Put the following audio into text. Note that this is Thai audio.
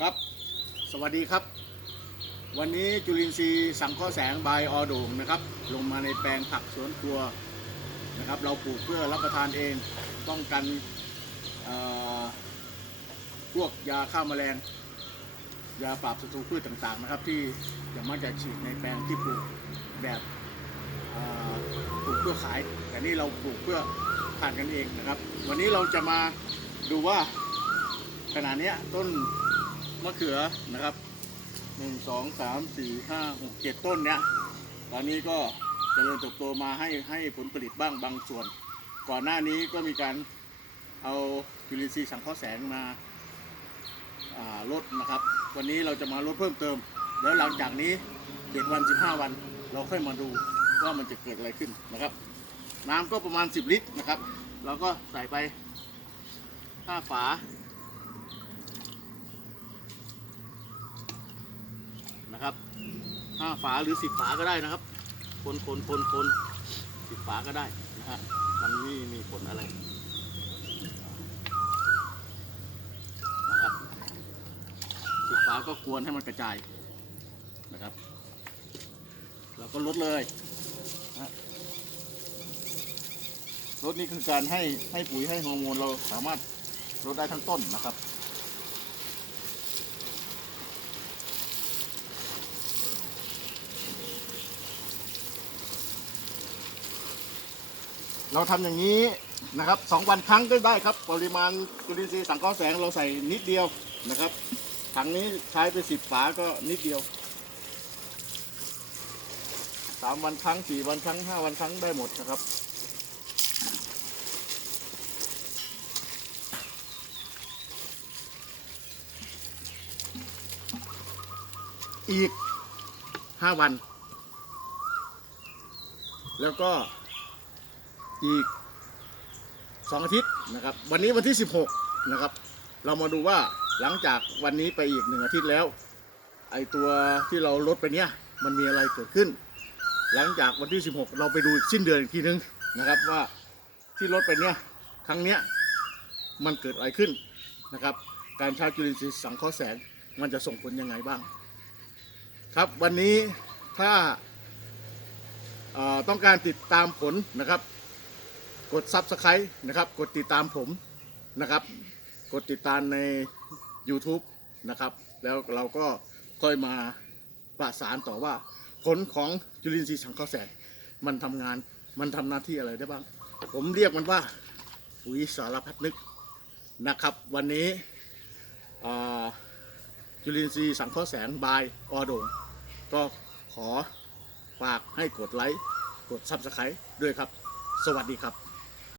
ครับ สวัสดีครับ วันนี้จุลินทรีย์สังเคราะห์แสงใบออโดงนะครับ ลงมาในแปลงผักสวนครัวนะครับ เราปลูกเพื่อรับประทานเองป้องกันพวกยาฆ่าแมลง ยาปราบศัตรูพืชต่างๆนะครับ ที่จะมักจะฉีดในแปลงที่ปลูกแบบปลูกเพื่อขาย แต่นี่เราปลูกเพื่อทานกันเองนะครับ วันนี้เราจะมาดูว่าขณะนี้ต้น มะเขือนะครับหนึ่งสองสามสี่ห้าหกเจ็ดต้นเนี้ยตอนนี้ก็เจริญเติบโตมาให้ให้ผลผลิตบ้างบางส่วน ก่อนหน้านี้ก็มีการเอาจุลินทรีย์สังเคราะห์แสงมาาลดนะครับ วันนี้เราจะมาลดเพิ่มเติม แล้วหลังจากนี้เจ็ดวันสิบห้าวัน เราค่อยมาดูว่ามันจะเกิดอะไรขึ้นนะครับ น้ำก็ประมาณ 10 ลิตรนะครับ เราก็ใส่ไปห้าฝา นะครับ ห้าฝาหรือสิบฝาก็ได้นะครับ คนคนคนคนสิบฝาก็ได้นะฮะมันไม่มีผลอะไรนะครับสิบฝาก็กวนให้มันกระจายนะครับเราก็ลดเลยนะลดนี่คือการให้ให้ปุ๋ยให้ฮอร์โมนเราสามารถลดได้ทั้งต้นนะครับ เราทำอย่างนี้นะครับสองวันครั้งก็ได้ครับ ปริมาณจุลินทรีย์สังเคราะห์แสงเราใส่นิดเดียวนะครับถังนี้ใช้ไปสิบฝาก็นิดเดียวสามวันครั้งสี่วันครั้งห้าวันครั้งได้หมดนะครับอีกห้าวัน แล้วก็ อีก2อาทิตย์นะครับ วันนี้วันที่ 16 นะครับ เรามาดูว่าหลังจากวันนี้ไปอีกหนึ่งอาทิตย์แล้ว ไอตัวที่เราลดไปเนี้ยมันมีอะไรเกิดขึ้น หลังจากวันที่ 16 เราไปดูสิ้นเดือนอีกทีนึงนะครับว่าที่ลดไปเนี้ยครั้งเนี้ยมันเกิดอะไรขึ้นนะครับ การใช้จุลินทรีย์สังเคราะห์แสงมันจะส่งผลยังไงบ้าง ครับวันนี้ถ้าต้องการติดตามผลนะครับ กด Subscribe นะครับกดติดตามผมนะครับ กดติดตามใน YouTube นะครับ แล้วเราก็ค่อยมาประสานต่อว่า ผลของจุลินทรีย์สังเคราะห์แสงมันทำงานมันทำหน้าที่อะไรได้บ้าง ผมเรียกมันว่าปุ๋ยสารพัดนึกนะครับ วันนี้จุลินทรีย์สังเคราะห์แสงบายออโดงก็ขอฝากให้กดไลค์ กด Subscribe ด้วยครับ สวัสดีครับ